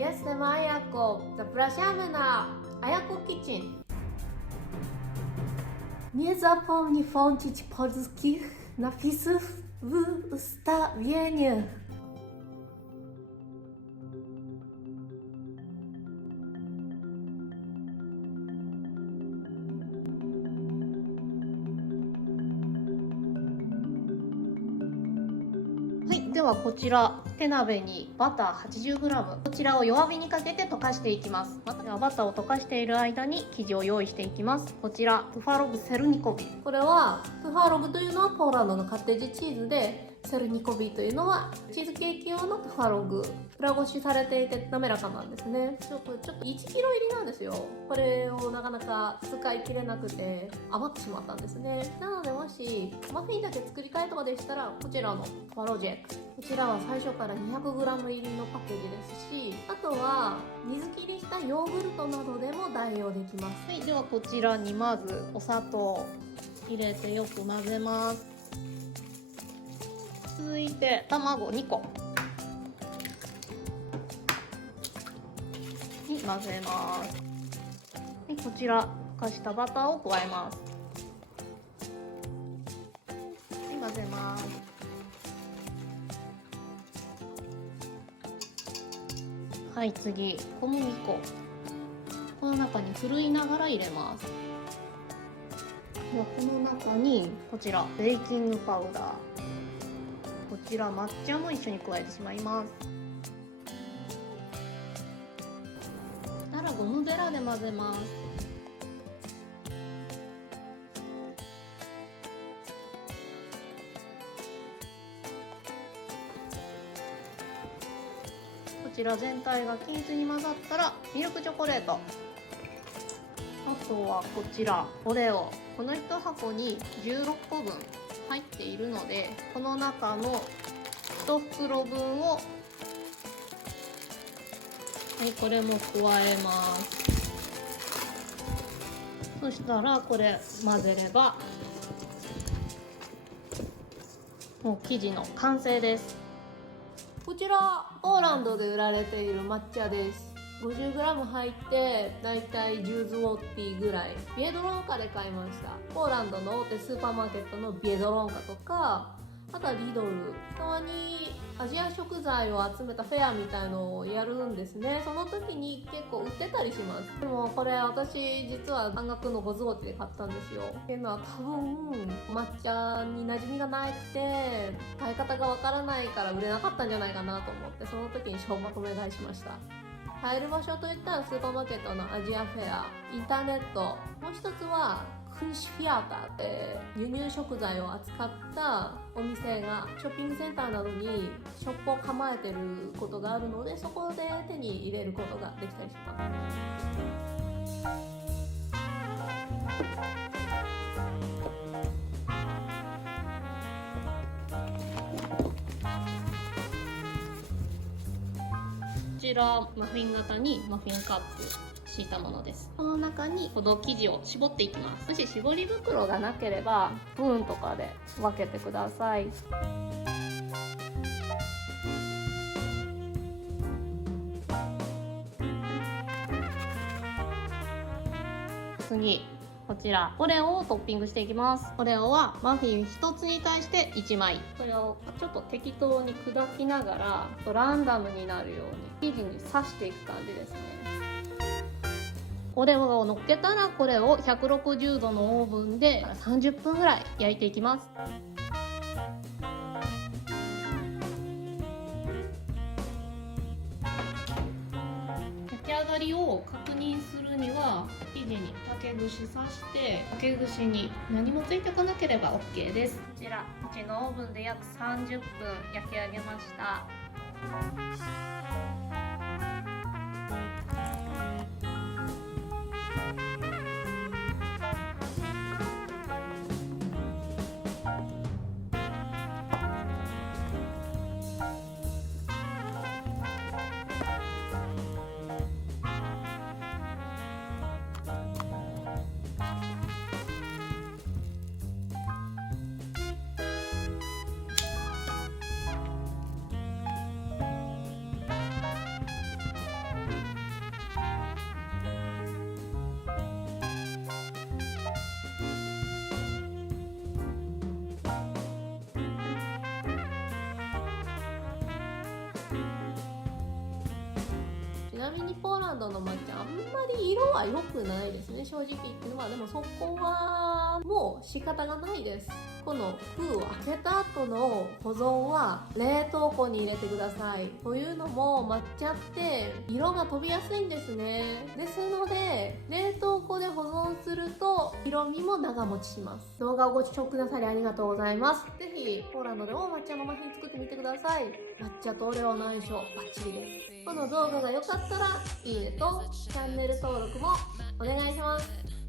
Yes, nama Ayako. Zapraszamy Ayako Kitchen. Nie zapomnij włączyć polskich napisów w ustawieniach.はい、ではこちら手鍋にバター 80g、 こちらを弱火にかけて溶かしていきます。ではバターを溶かしている間に生地を用意していきます。こちらプファログセルニコビ、これはプファログというのはポーランドのカッテージチーズで、セルニコビというのはチーズケーキ用のプファログ、裏ごしされていて滑らかなんですね。ちょっと1キロ入りなんですよ。これをなかなか使い切れなくて余ってしまったんですね。なのでもしマフィンだけ作りたいとかでしたら、こちらのプロジェクト、こちらは最初から 200g 入りのパッケージですし、あとは水切りしたヨーグルトなどでも代用できます。はい、ではこちらにまずお砂糖入れてよく混ぜます。続いて卵2個に混ぜます。はい、こちら溶かしたバターを加えます。はい、混ぜます。はい、次小麦粉、この中にふるいながら入れます。ではこの中にこちらベーキングパウダー、こちら抹茶も一緒に加えてしまいます。そしたらゴムベラで混ぜます。こちら全体が均一に混ざったらミルクチョコレート、あとはこちらオレオ、この1箱に16個分入っているので、この中の1袋分を、はい、これも加えます。そしたらこれ混ぜればもう生地の完成です。こちらポーランドで売られている抹茶です。 50g 入ってだいたい10ズウォッティぐらい、ビエドロンカで買いました。ポーランドの大手スーパーマーケットのビエドロンカとか、あとはリドル、たまにアジア食材を集めたフェアみたいのをやるんですね。その時に結構売ってたりします。でもこれ私実は半額の5ズウォッティで買ったんですよ。っていうのは多分抹茶に馴染みがなくて買い方がわからないから売れなかったんじゃないかなと思って、その時に小まとめ買いしました。買える場所といったらスーパーマーケットのアジアフェア、インターネット、もう一つはクンシフィアターって輸入食材を扱ったお店がショッピングセンターなどにショップを構えてることがあるので、そこで手に入れることができたりします。こちらマフィン型にマフィンカップ敷いたものです。この中にこの生地を絞っていきます。もし絞り袋がなければスプーンとかで分けてください。次こちらオレオをトッピングしていきます。オレオはマフィン1つに対して1枚、これをちょっと適当に砕きながらランダムになるように生地に刺していく感じですね。オレオを乗っけたらこれを160度のオーブンで30分ぐらい焼いていきます。焼き上がりを確認するには生地に竹串刺して竹串に何もついてこなければ OK です。こちらうちのオーブンで約30分焼き上げました。なみにポーランドの抹茶あんまり色は良くないですね、正直言って。でもそこはもう仕方がないです。この封を開けた後の保存は冷凍庫に入れてください。というのも抹茶って色が飛びやすいんですね。ですので冷凍庫で保存すると色味も長持ちします。動画をご視聴くださりありがとうございます。ぜひポーランドでも抹茶のマフィン作ってみてください。抹茶とオレオの相性バッチリです。この動画が良かったらいいねとチャンネル登録もお願いします。